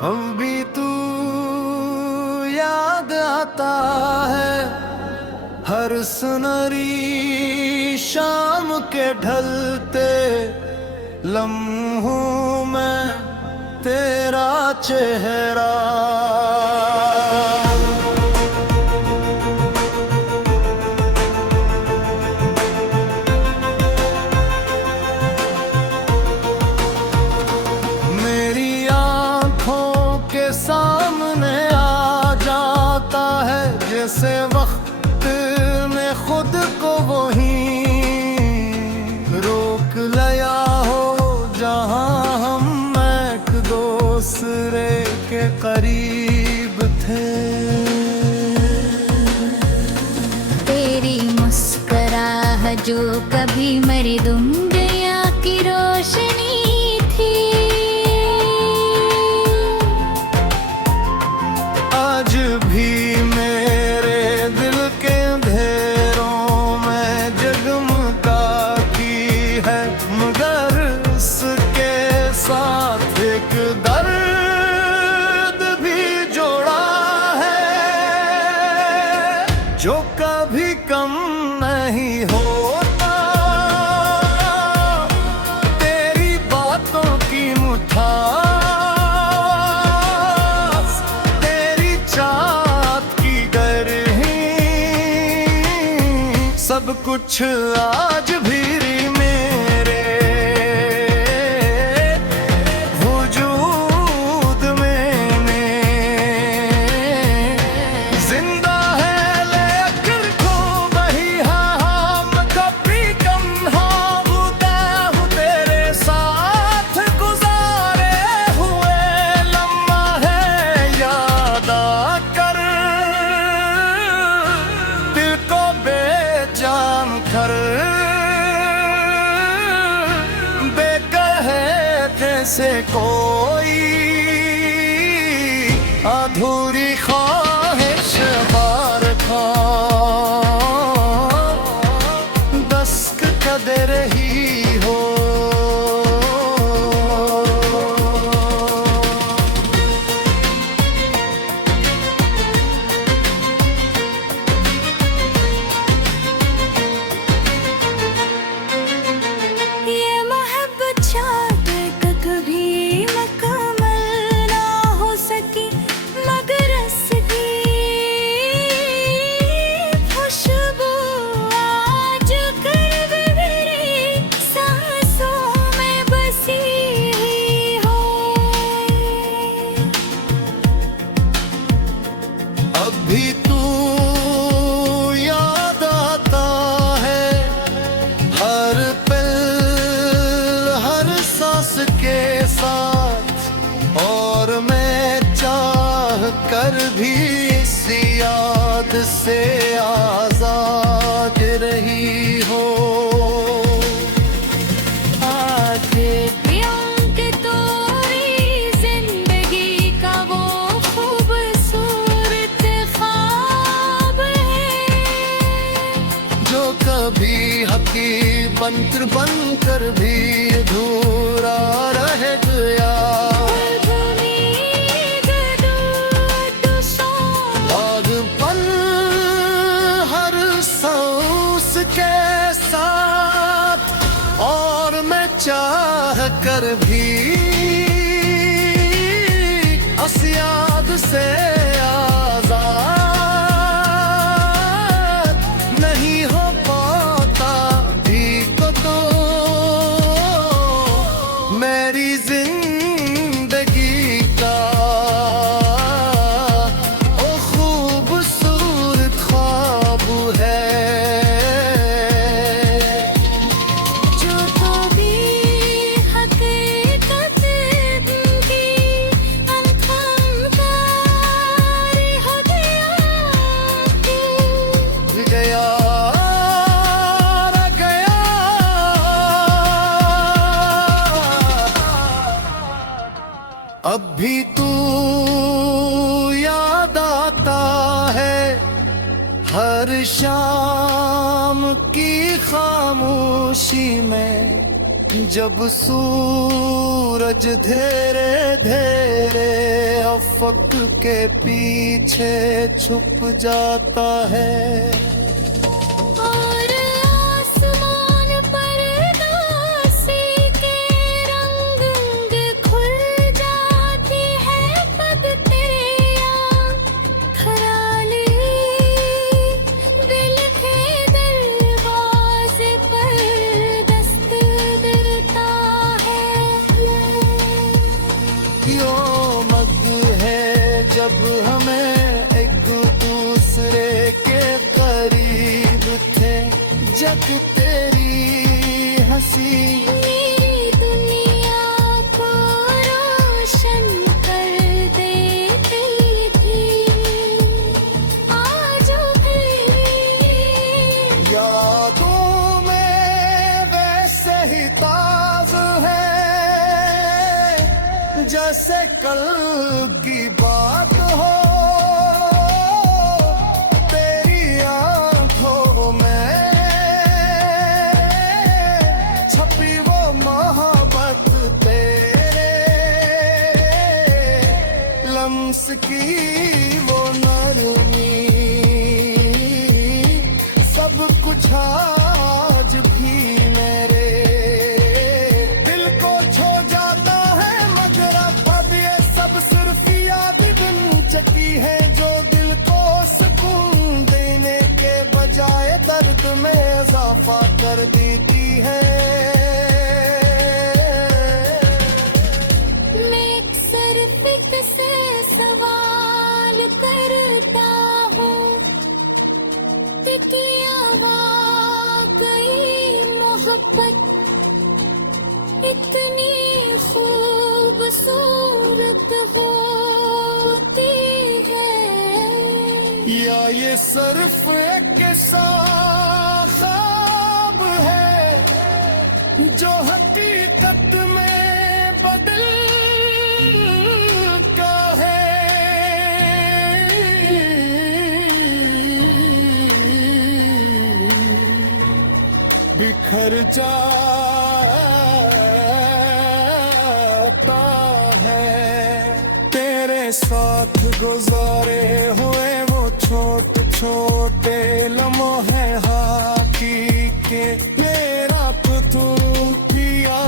अब भी तू याद आता है, हर सुनहरी शाम के ढलते लम्हों में तेरा चेहरा। मेरी आंखों के सामने आ जाता है, जैसे वक्त ने खुद को वहीं रोक लिया हो, जहां हम एक दूसरे के करीब थे। तेरी मुस्कुराहट जो कभी मेरी दुनिया की रोशनी थी, आज भी मेरे दिल के अंधेरों में जगमगाती है, मगर उसके साथ एक दर्द भी जोड़ा है, जो कभी कम नहीं होता। तेरी बातों की मुठास, तेरी चाहत की गरही, सब कुछ आज भी मेरे वजूद में जिंदा है, लेकिन खो वही हम कभी कम होता हूँ। तेरे साथ गुजारे हुए लम्हा है याद आकर, दिल को बेजान कर बेकहे कैसे कोई अधूरी ख्वाहिश बार खा दस्त कर रही हो। ये मोहब्बत शायद कभी मुकम्मल ना हो सकी, मगर इसकी खुशबू आज कर मेरी सांसों में बसी हो। अब भी तू याद आता है, हर पल हर सांस के साथ, और मैं चाह कर भी इस याद से आजाद रही हो। आगे पियों के तोरी जिंदगी का वो खूबसूरत ख्वाब है, जो कभी हकीकत बनकर भी अधूरा रह गया। पल हर सांस के साथ, और मैं चाह कर भी उस याद से आजाद नहीं हो पाता भी तो मेरी जिंदगी का ओ खूबसूरत ख्वाब है, जो कभी हकीकत की अनथम कारी हो गया रह गया। अब भी तू याद आता है, हर शाम की खामोशी में, जब सूरज धीरे धीरे अफक के पीछे छुप जाता है। और आसमान पर दासी के रंग खुल जाती है पग तेरा खराली दिल के दरवाजे पर दस्त देता है। यो मग है जब हमें एक दूसरे के करीब थे, जग तेरी हंसी मेरी दुनिया को रोशन कर देती थी। आज भी यादों में वैसे ही ताज है जैसे कल की बात हो। तेरी आंखों में छपी वो मोहब्बत तेरे लम्स की वो नरमी, सब कुछ आज भी मेरे दिल को छू जाता है। मगर अब ये सब सिर्फ याद बन चुकी है जो दिल को सुकून देने के बजाय दर्द में इजाफा कर देती है। मैं अक्सर फिक्र से सवाल करता हूँ, क्या वाकई मोहब्बत इतनी खूबसूरत होती है, या ये सिर्फ एक ख्वाब है जो हकीकत में बदल का है। बिखर जाता है तेरे साथ गुजारे हुए वो छोटे छोटे लम्हे हाकी के मेरा तू किया।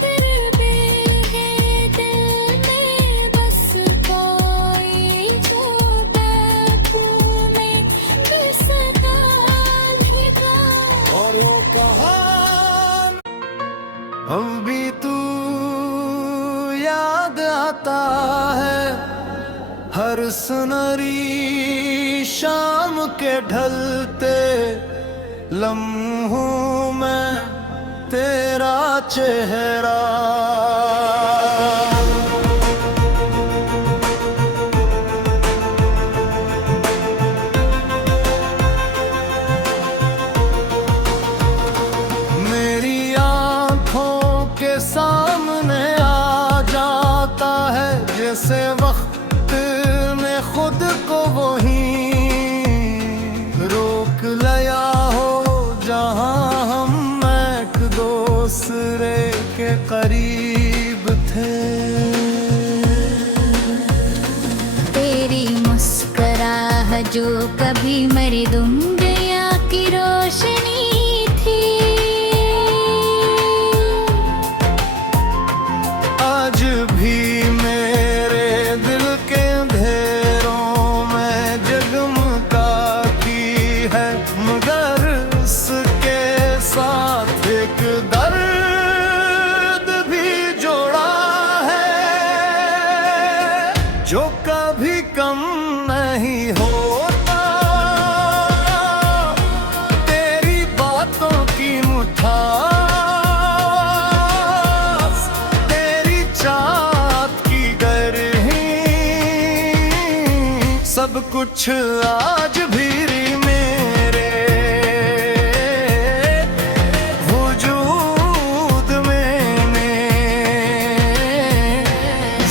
फिर भी है दिल में बस कोई जो बैठूं में बिसरा नहीं था। और वो कहा हम भी तू याद आता है हर सुनहरी शाम के ढलते लम्हों में तेरा चेहरा। मेरी आंखों के सामने आ जाता है जैसे वक्त में खुद को वही रोक लिया हो जहां हम एक दूसरे के करीब थे। तेरी मुस्कुराहट जो कभी मेरी दुनिया की रोशनी थी, आज भी मेरे दिल के अंधेरों में जगमगाती है। मगर उसके साथ एक दर्द भी जोड़ा है जो कभी कम नहीं होता। तेरी बातों की मुठास, तेरी चाहत की गरही, सब कुछ आज भी मेरे वजूद में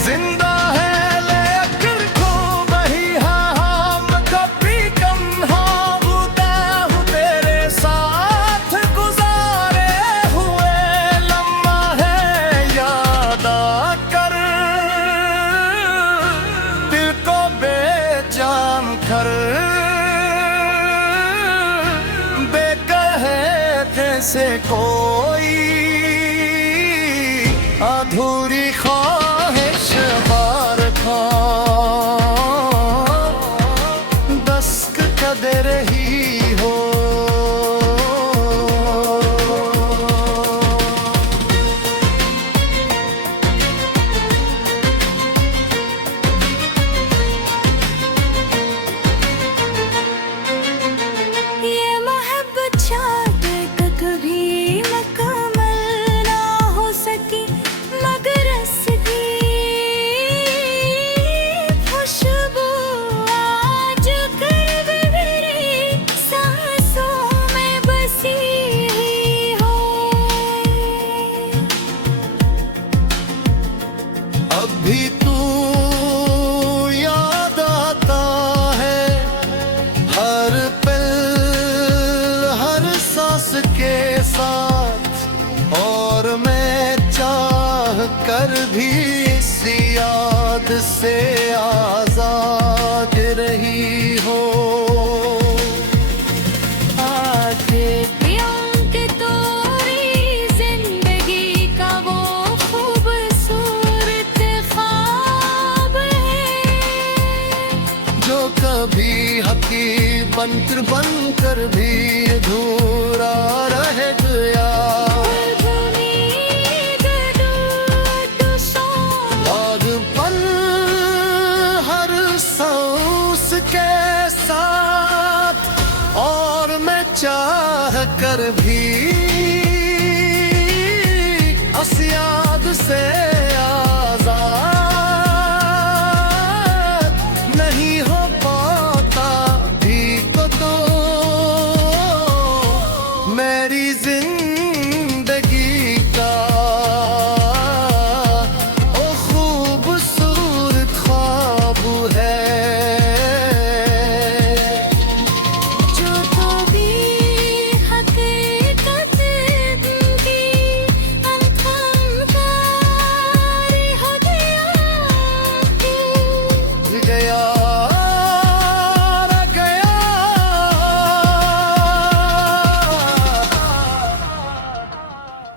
जिंदा है। लेकर खो बही हम कभी कम होता हूँ तेरे साथ गुजारे हुए लम्हा है याद आकर से कोई अधूरी ख्वाहिश बार खा दस्त कद रही हो। अभी तू याद आता है हर पल हर सांस के साथ, और मैं चाह कर भी इस याद से आजाद रही हो। कभी हकीकत बनकर भी अधूरा रह गया। और पल हर सांस के साथ, और मैं चाह कर भी उस याद से मेरी जिंदगी का ओ खूबसूरत ख्वाब है, जो कभी हकीकत की अनथम कारी हो गया।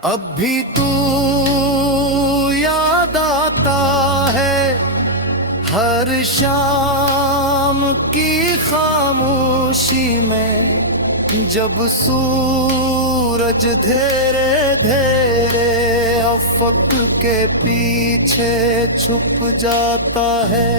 अब भी तू याद आता है हर शाम की खामोशी में, जब सूरज धीरे धीरे अफक के पीछे छुप जाता है।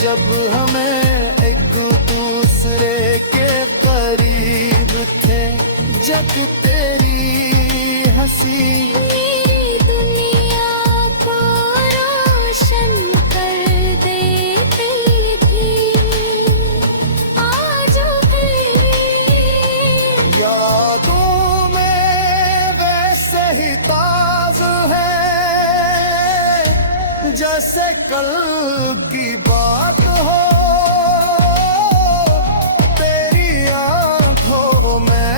जब हमें एक दूसरे के करीब थे, जब तेरी हंसी दुनिया को रोशन कर देती थी। आज भी यादों में वैसे ही ताज़ा है जैसे कल की बात हो। तेरी आंखों में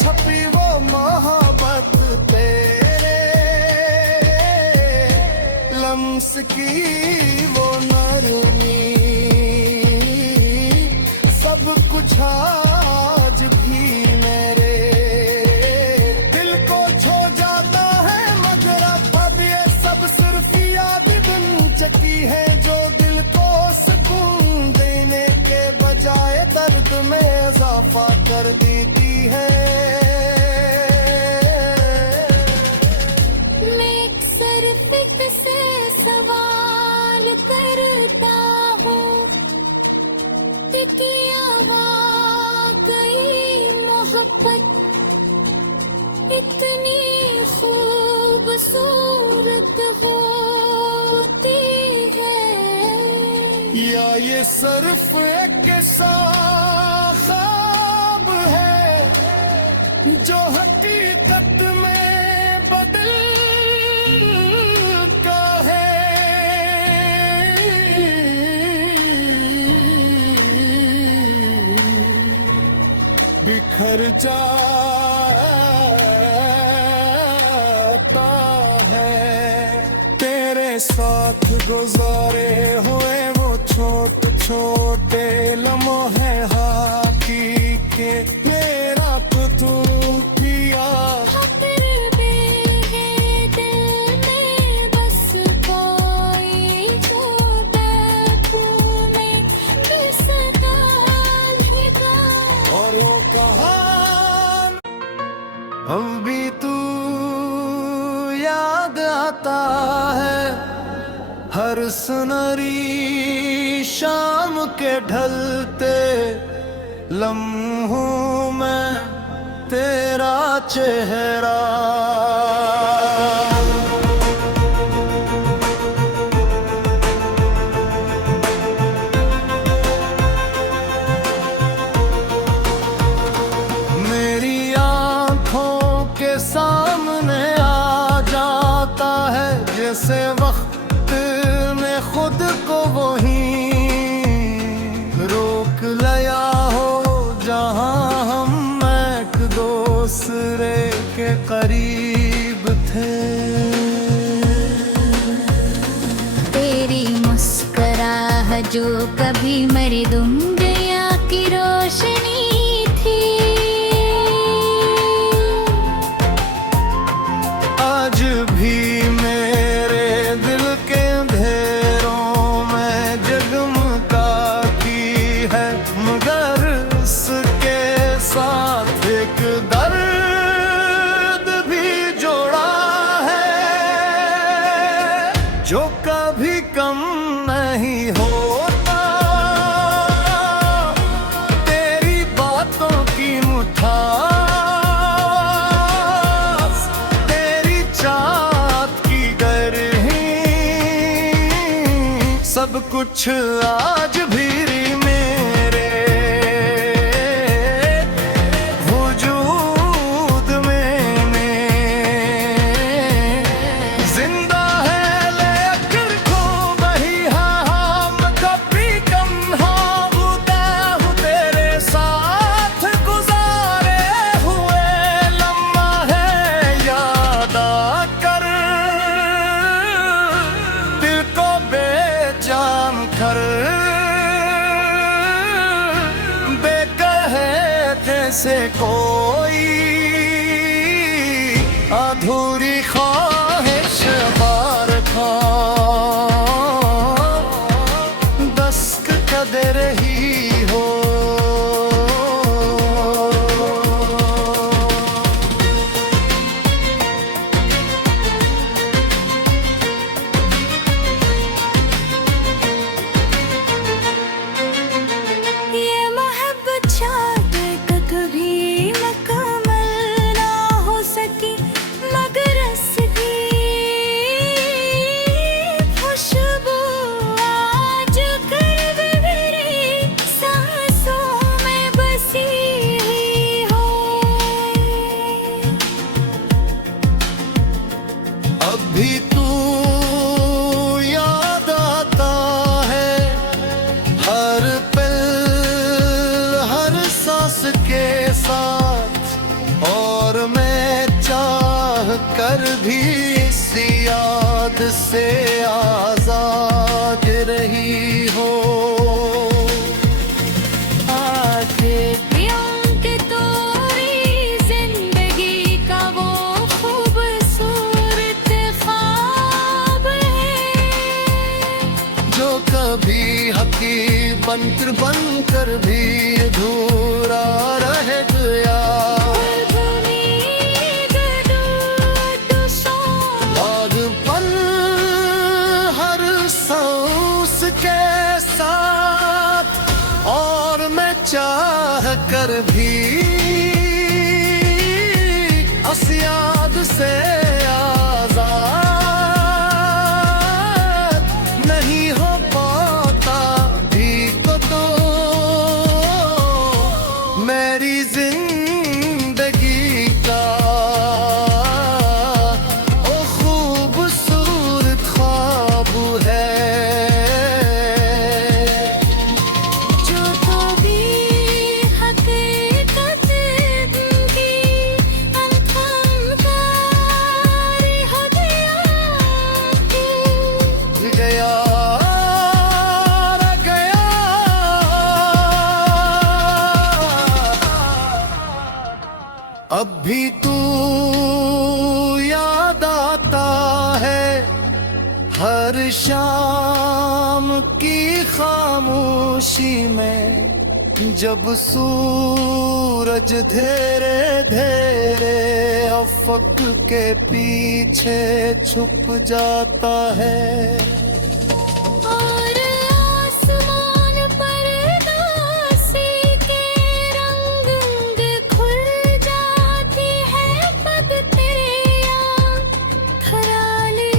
छपी वो मोहब्बत, तेरे लम्स की वो नरमी, सब कुछ आज भी मेरे दिल को छू जाता है। मगर अब ये सब सिर्फ याद बन चुकी है, जो दिल को सुकून देने के बजाय दर्द में इजाफा कर देती है। मैं अक्सर फिक्र से सवाल करता हूँ, क्या वाकई मोहब्बत इतनी खूबसूरत होती है, या ये सिर्फ एक ख्वाब है जो हकीकत में बदल बिखर जाता है। तेरे साथ गुजारे हुए वो छोटे छोटे लम्हे हकीके मेरा तो तू किया। फिर भी है दिल में बस कोई जो बैठूं में सदा लगा। और वो कहा हम भी तू याद आता है हर सुनहरी शाम के ढलते लम्हों में तेरा चेहरा। मेरी आंखों के सामने आ जाता है जैसे वक्त ने खुद को वहीं रोक लिया हो, जहां हम एक दूसरे के करीब थे। तेरी मुस्कुराहट जो कभी मेरी दुनिया की रोशनी थी, आज भी मेरे दिल के अंधेरों में जगमगाती है, मगर उसके साथ एक दर्द भी जोड़ा है जो कभी कम नहीं होता। तेरी बातों की मुठास, तेरी चाहत की गरही, सब कुछ आज भी मेरे वजूद में जिंदा है। लेकिन खो बही हम कभी कम होता हूँ तेरे साथ गुजारे हुए लम्हे याद आकर दिल को बेजान कर बेकहे जैसे कोई अधूरी ख्वाहिश बार खा दस्त कदे रही हो। ये मोहब्बत शायद कभी मुकम्मल ना हो सकी, मगर इसकी खुशबू आज कर मेरी सांसों में बसी हो। अब भी तू याद आता है हर पल हर सांस के साथ, और मैं चाह कर भी इस याद से आजाद रही हो। आगे के तोरी जिंदगी का वो खूबसूरत ख्वाब है जो कभी हकीर बनकर बनकर भी अधूरा रह गया। और पल हर सांस के साथ, और मैं चाह कर भी उस याद से आजाद नहीं हो पाता भी तो मेरी जिंदगी का ओ खूबसूरत ख्वाब है जो कभी हकीकत भी तू याद आता है हर शाम की खामोशी में, जब सूरज धीरे धीरे अफक के पीछे छुप जाता है। और आसमान पर दासी के रंग खुल जाती है पग तेरे याद खराली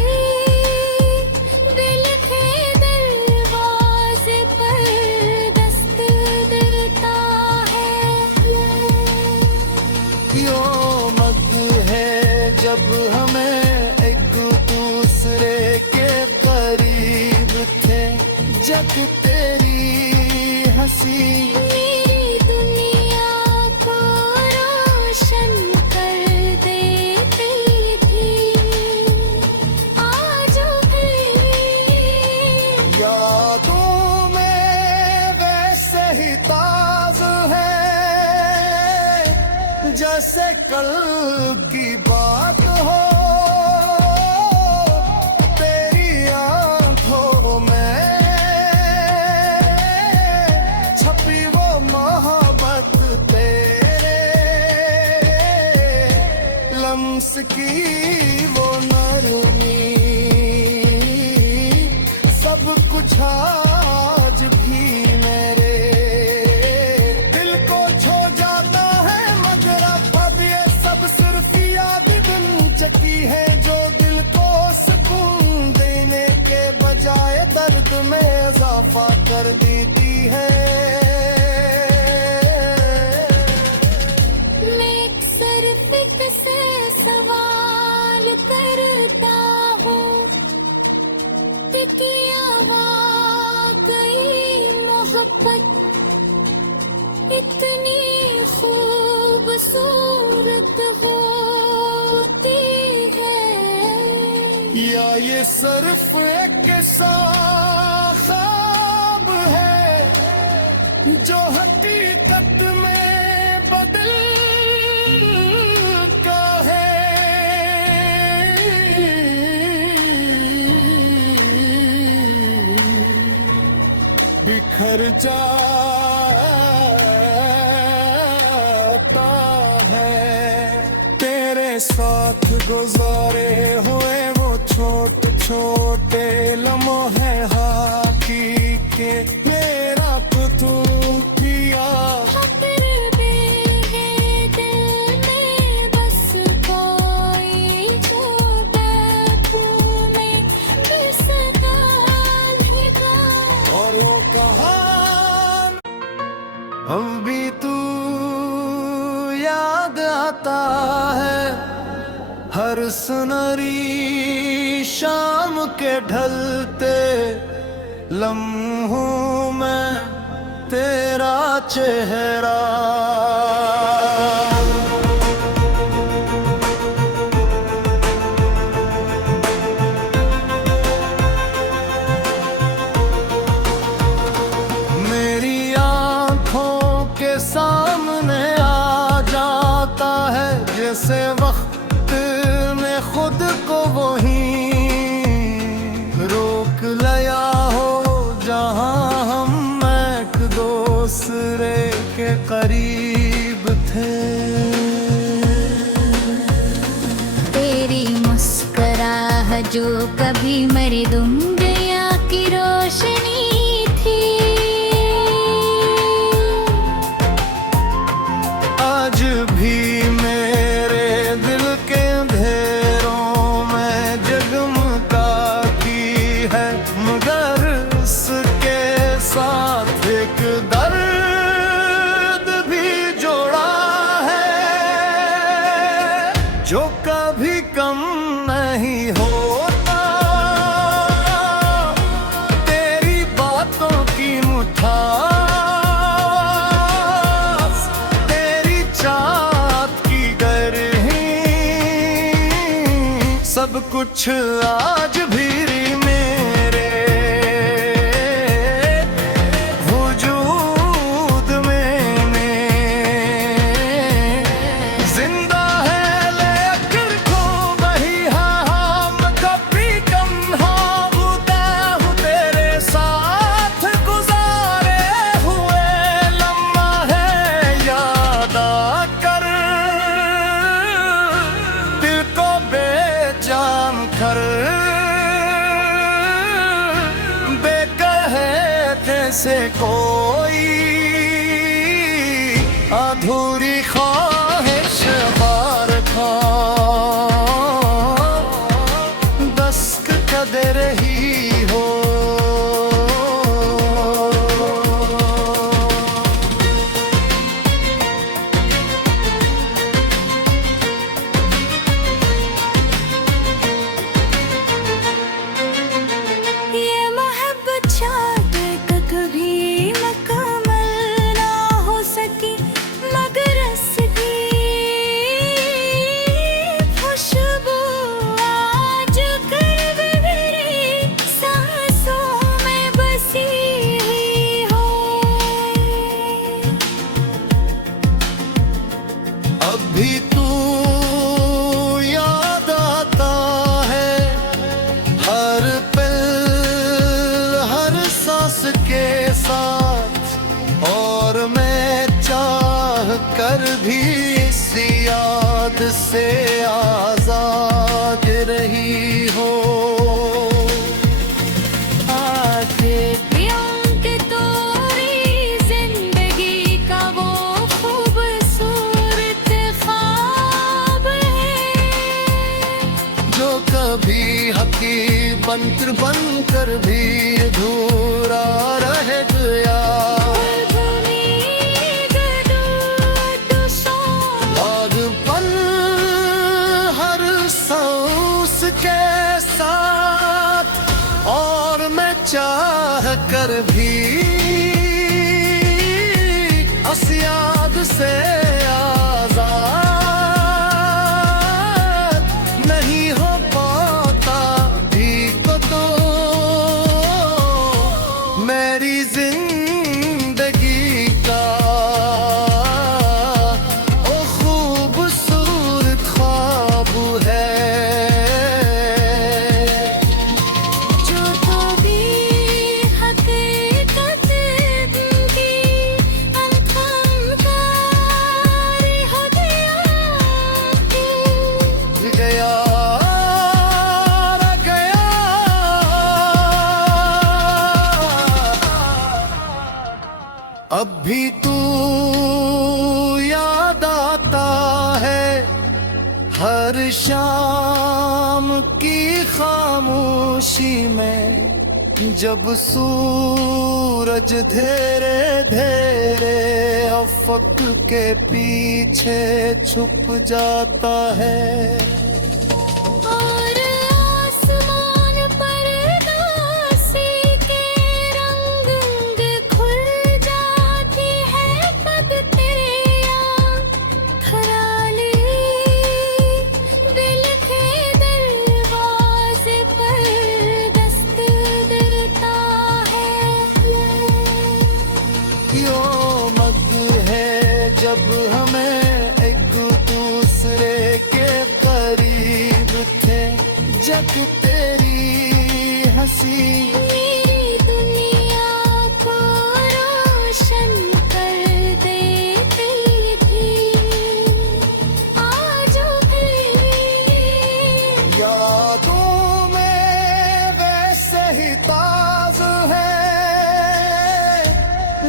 दिल के दरवाजे पर दस्त देता है। यो मग है जब हमें एक दूसरे के करीब थे, जब तेरी हंसी मेरी दुनिया को रोशन कर देती थी। आज भी यादों में वैसे ही ताज है जैसे कल की बात हो। तेरी आंखों में छपी वो मोहब्बत, तेरे लम्स की वो नरमी, सब कुछ आज भी मेरे दिल को छू जाता है, मगर अब ये सब सिर्फ याद बन चुकी है जो दिल को सुकून देने के बजाय दर्द में इजाफा कर देती है। मैं अक्सर फिक्र से सवाल करता हूँ कि क्या वाकई मोहब्बत इतनी खूबसूरत होती है, या ये सिर्फ एक सा ख्वाब है जो हकीकत में बदल का है, बिखर जाता है। तेरे साथ गुजारे हुए वो छोटे छोटे लम्हे हाकी के मेरा तू किया। फिर भी है दिल में बस कोई छोटा में बिसरा नहीं था। और वो कहा हम भी तू याद आता है हर सुनहरी शाम के ढलते लम्हों में तेरा चेहरा। मेरी आंखों के सामने आ जाता है जैसे वक्त में खुद को वही रोक लिया हो, जहां हम एक दूसरे के करीब थे। तेरी मुस्कुराहट जो कभी मेरी दुनिया की रोशनी थी, आज भी मेरे दिल के अंधेरों में जगमगाती है, मगर उसके साथ एक दर्द भी जोड़ा है जो कभी कम नहीं होता। तेरी बातों की मुठास, तेरी चाहत की गरही, सब कुछ आज भी मेरे वजूद में जिंदा है। कोई अधूरी ख्वाहिश बार था दस्त कद रही हो अभी तू याद आता है हर पल हर सांस के साथ और मैं चाह कर भी इस याद से आजाद रही हो आके कभी हकीकत बनकर भी अधूरा रह गया और पल हर सांस के साथ और मैं चाह कर भी उस याद से मेरी जिंदगी का ओ खूबसूरत ख्वाब है जो कभी हकीकत की अनथम कारी हो गया अब भी तू याद आता है हर शाम की खामोशी में जब सूरज धीरे धीरे अफक के पीछे छुप जाता है जब हमें एक दूसरे के करीब थे जब तेरी हंसी मेरी दुनिया को रोशन कर देती थी आज भी यादों में वैसे ही ताज है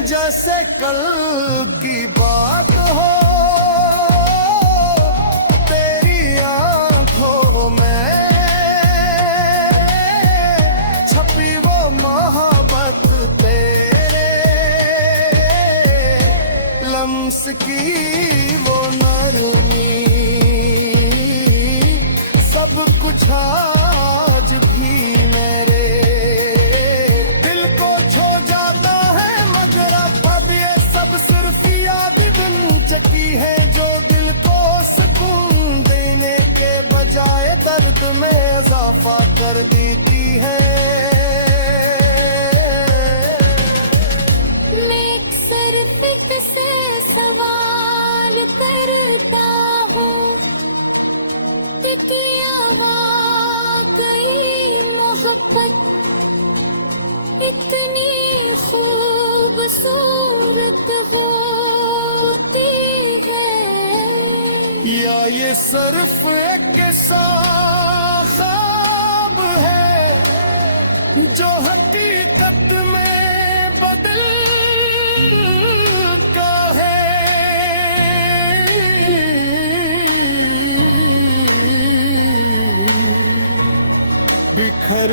जैसे कल की बात हो तेरी आंखों में छपी वो मोहब्बत तेरे लम्स की वो नरमी सब कुछ आज भी मेरे दिल को छू जाता है मगर अब ये सब सिर्फ याद बन चुकी है जो दिल को सुकून देने के बजाय दर्द में इजाफा कर देती है मैं अक्सर फिक्र से सवाल करता हूँ क्या वाकई मोहब्बत इतनी खूबसूरत होती है या ये सिर्फ एक ख्वाब है जो हकीकत में बदल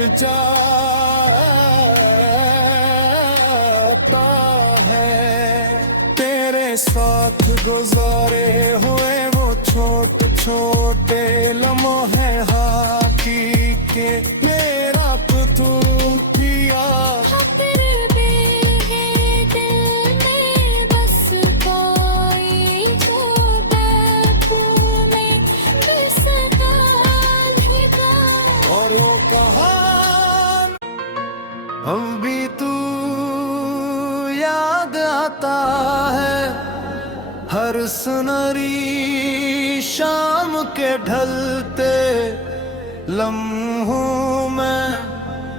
जाता है। तेरे साथ गुजारे हुए वो छोटे छोटे लम्हे हाथी के मेरा तू किया। फिर भी है दिल में बस कोई छोटा फूल में सदा लगा। और वो कहा हम भी तू याद आता है हर सुनहरी शाम के ढलते लम्हों में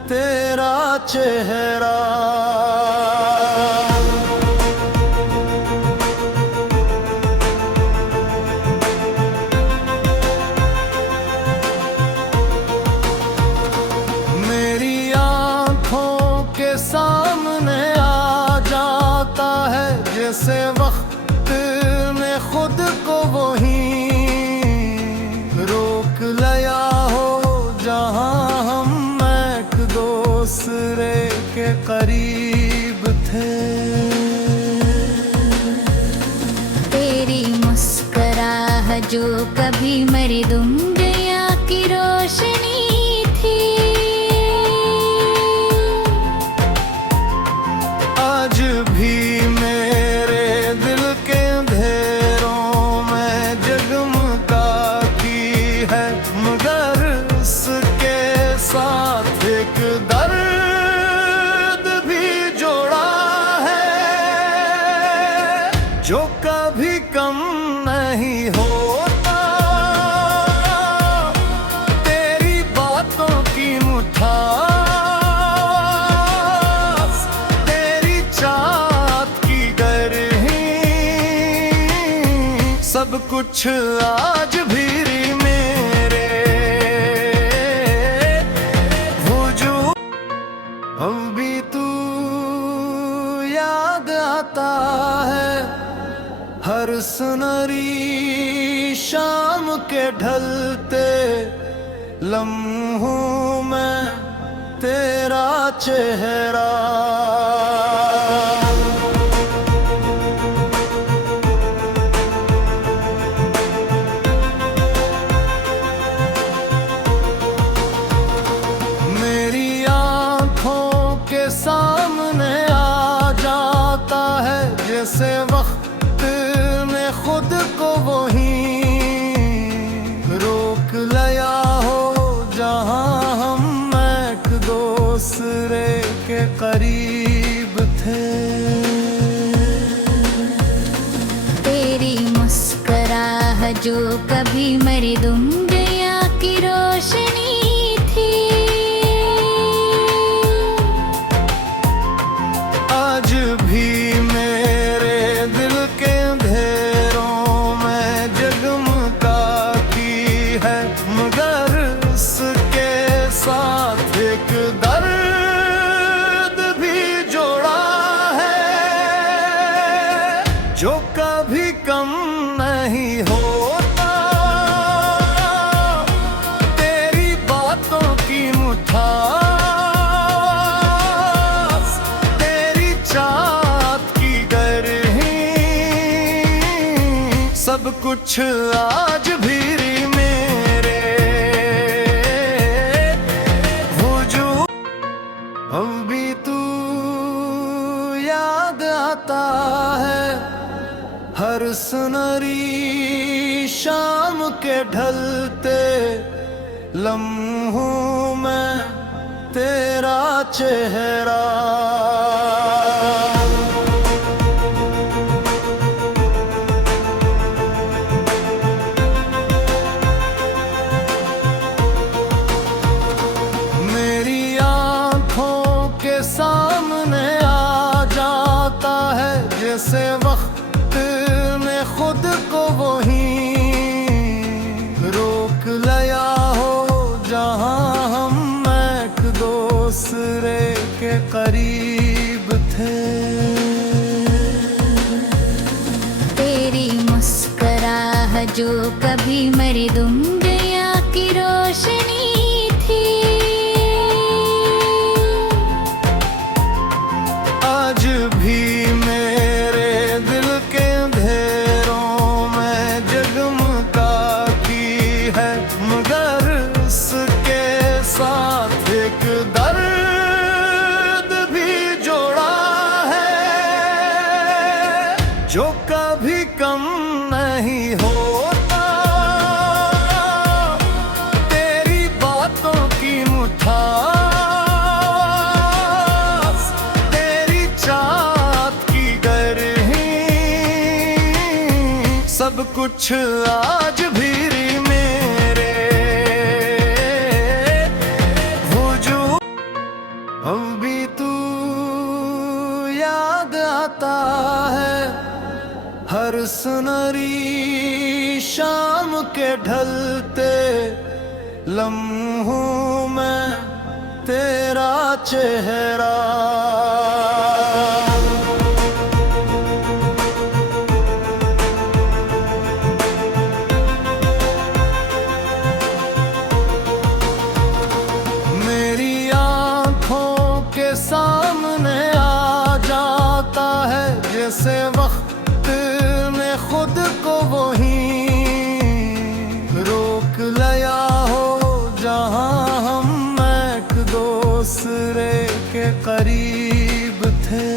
तेरा चेहरा। मेरी आंखों के सामने आ जाता है जैसे वक्त ने खुद को वहीं रोक लिया हो, जहां हम एक दूसरे के करीब थे। तेरी मुस्कुराहट जो कभी मेरी दुनिया की रोशनी थी, आज भी मेरे दिल के अंधेरों में जगमगाती है, मगर उसके साथ एक दर्द भी जोड़ा है जो कभी कम नहीं होता। तेरी बातों की मुठास, तेरी चाहत की गरही, सब कुछ आज भी मेरे वजूद हम भी तू याद आता है हर सुनहरी शाम के ढलते लम्हों में तेरा चेहरा। मेरी आंखों के सामने आ जाता है जैसे वक्त ने खुद को वहीं रोक लिया हो, जहां हम एक दूसरे के करीब थे। तेरी मुस्कुराहट जो कभी मेरी दुनिया की रोशनी थी, आज भी मेरे दिल के अंधेरों में जगमगाती है, मगर उसके साथ एक दर्द भी जोड़ा है जो कभी कम नहीं होता। तेरी बातों की मुठास, तेरी चाहत की गरही, सब कुछ आज भी मेरे वजूद हम भी तू याद आता है हर सुनहरी शाम के ढलते लम्हों में तेरा चेहरा। मेरी आंखों के सामने आ जाता है जैसे वक्त ने खुद को वहीं रोक लिया हो, जहां हम एक दूसरे के करीब थे। तेरी मुस्कुराहट जो कभी मेरी दुनिया की रोशनी थी, जो कभी कम नहीं होता, तेरी बातों की मुठास, तेरी चाहत की गरही, सब कुछ आज भी मेरे वजूद। अब भी तू याद आता है हर सुनहरी शाम के ढलते लम्हों में तेरा चेहरा। मेरी आँखों के सामने आ जाता है जैसे वक्त ने खुद को वहीं रोक लिया हो, जहां हम एक दूसरे के करीब थे।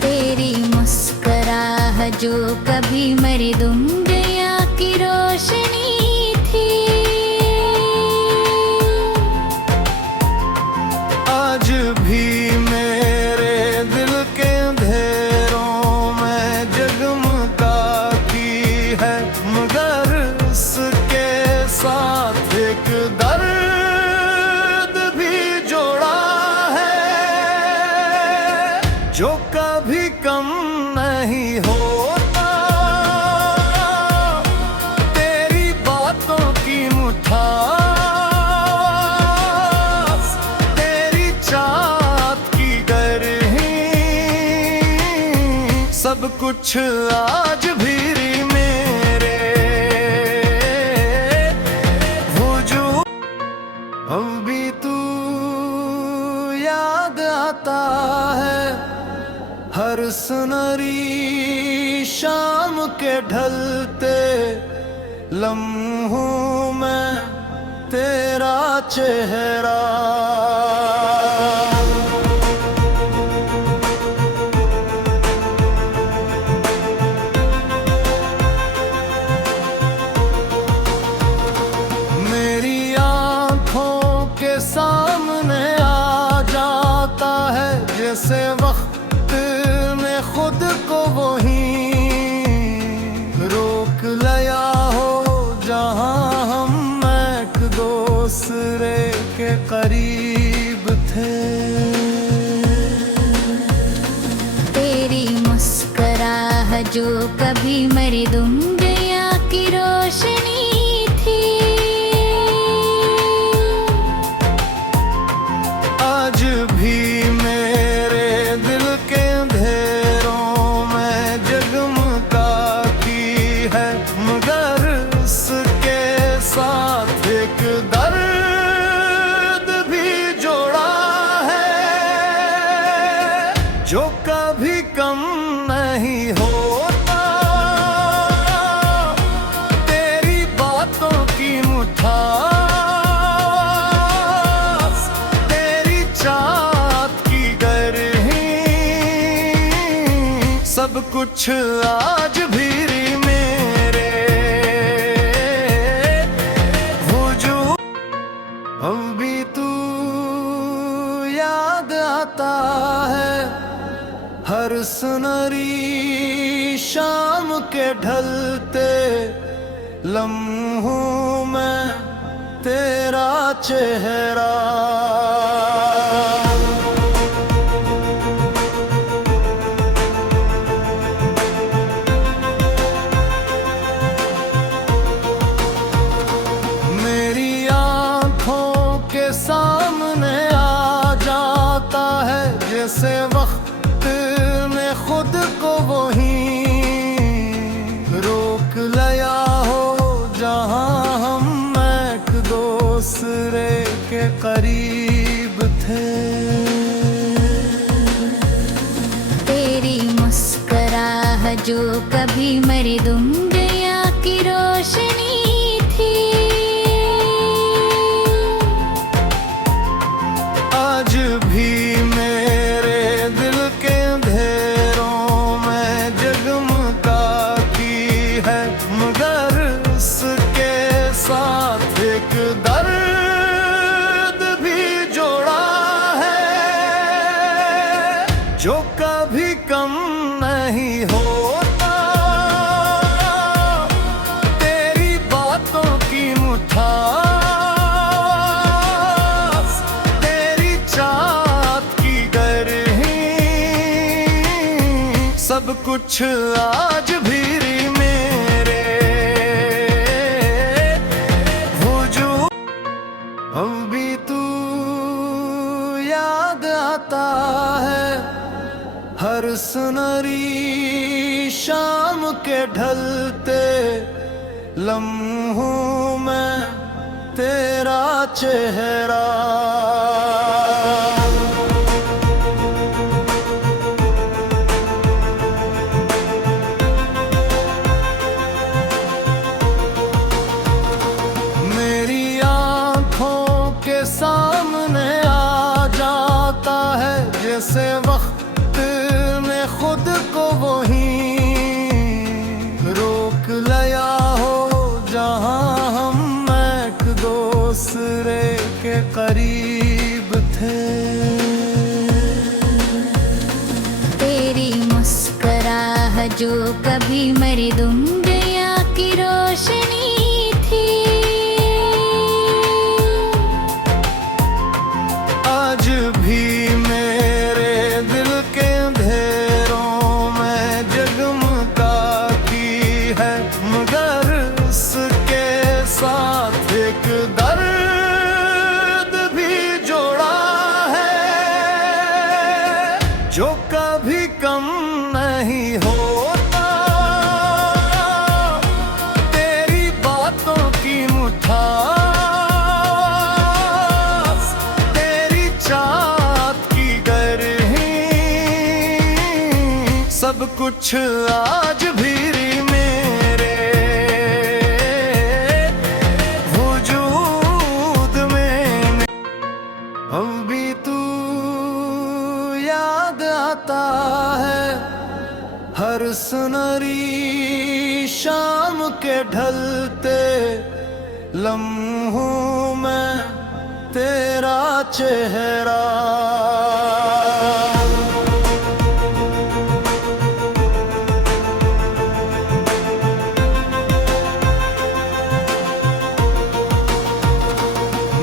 तेरी मुस्कुराहट जो कभी मेरी दुनिया की रोशनी थी, आज भी मेरे दिल के अंधेरों में जगमगाती है, मगर उसके साथ एक दर्द भी जोड़ा है, जो कभी कम नहीं होता, तेरी बातों की मुठास, तेरी चाहत की गरही, सब कुछ आज भी मेरे वजूद। अब भी तू याद आता है हर सुनहरी शाम के ढलते लम्हों में तेरा चेहरा। मेरी आँखों के सामने आ जाता है जैसे वक्त ने खुद को वहीं रोक लिया हो, जहां हम एक दूसरे के करीब थे। तेरी मुस्कुराहट जो कभी मेरी दुनिया की रोशनी थी, आज भी मेरे दिल के अंधेरों में जगमगाती है, मगर उसके साथ एक दर्द भी जोड़ा है, जो कभी कम नहीं होता, तेरी बातों की मुठास, तेरी चाहत की गरही, सब कुछ आज भी मेरे वजूद। अब भी तू याद आता है हर सुनहरी शाम के ढलते लम्हों में तेरा चेहरा। मेरी आँखों के सामने आ जाता है जैसे वक्त ने खुद को वहीं रोक लिया हो, जहां हम एक दूसरे के करीब थे। तेरी मुस्कुराहट जो कभी मेरी दुनिया की रोशनी थी, आज भी मेरे दिल के अंधेरों जो कभी कम नहीं होता तेरी बातों की मुठास, तेरी चाहत की गरही, सब कुछ आज भी मेरे वजूद। अब भी तू याद आता है हर सुनहरी शाम के ढलते लम्हों में तेरा चेहरा। मेरी आँखों के सामने आ जाता है जैसे वक्त ने खुद को वहीं रोक लिया हो, जहां हम एक दूसरे के करीब थे। तेरी मुस्कुराहट जो कभी मेरी दुनिया की रोशनी थी, आज भी मेरे दिल के अंधेरों में जगमगाती है, मगर उसके साथ एक दर्द भी जोड़ा है जो कभी कम नहीं होता तेरी बातों की मुठास, तेरी चाहत की गरही, सब कुछ आज भी मेरे वजूद में। अब भी तू याद आता है हर सुनहरी शाम के ढलते लम्हों में तेरा चेहरा।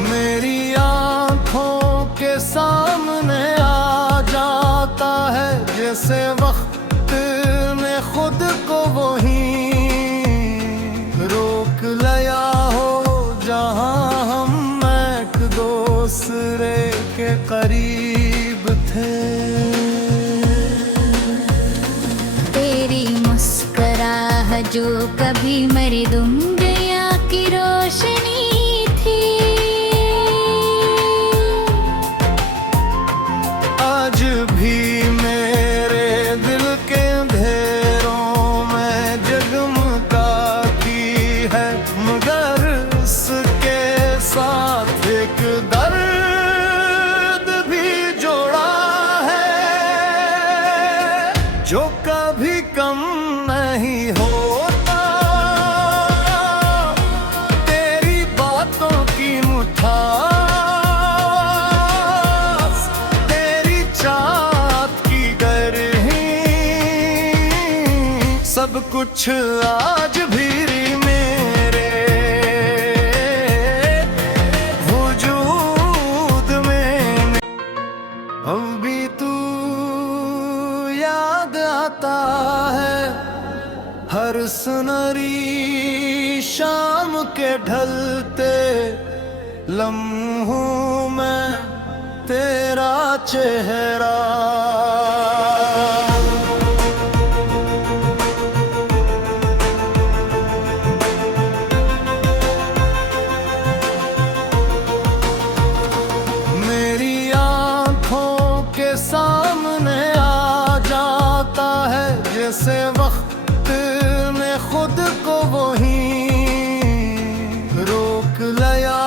मेरी आँखों के सामने आ जाता है जैसे वक्त ने खुद को वहीं रोक लिया हो, जहां हम एक दूसरे के करीब थे। तेरी मुस्कुराहट जो कभी मेरी दुनिया की रोशनी थी, आज भी मेरे दिल के अंधेरों में जगमगाती है, मगर उसके साथ एक दर्द भी जोड़ा है जो कभी कम नहीं होता तेरी बातों की मुठास, तेरी चाहत की गरही, सब कुछ आज भी मेरे वजूद में। अब भी तू याद आता है हर सुनहरी शाम के ढलते लम्हों में तेरा चेहरा। मेरी आँखों के सामने आ जाता है जैसे वक्त ने खुद को वहीं रोक लिया